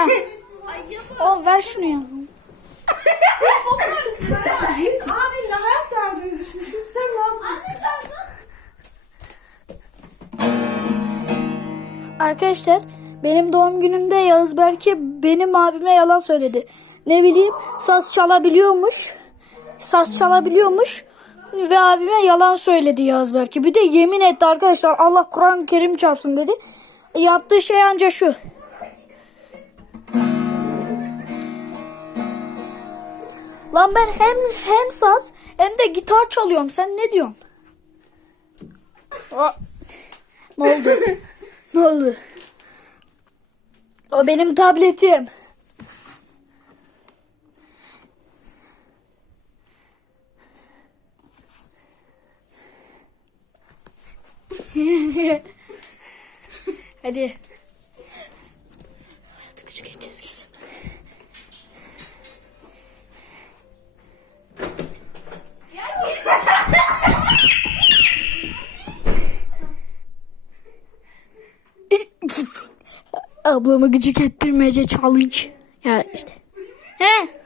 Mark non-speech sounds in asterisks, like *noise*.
Ha. Ver şunu ya. Arkadaşlar benim doğum günümde Yağız Berke benim abime yalan söyledi. Ne bileyim saz çalabiliyormuş. Saz çalabiliyormuş. Ve abime yalan söyledi Yağız Berke. Bir de yemin etti arkadaşlar Allah Kur'an-ı Kerim çarpsın dedi. Yaptığı şey anca şu. Lan ben hem hem saz hem de gitar çalıyorum. Sen ne diyorsun? Aa, ne oldu? *laughs* ne oldu? O benim tabletim. *laughs* Hadi. Ablamı gıcık ettirmece challenge. Ya işte. He?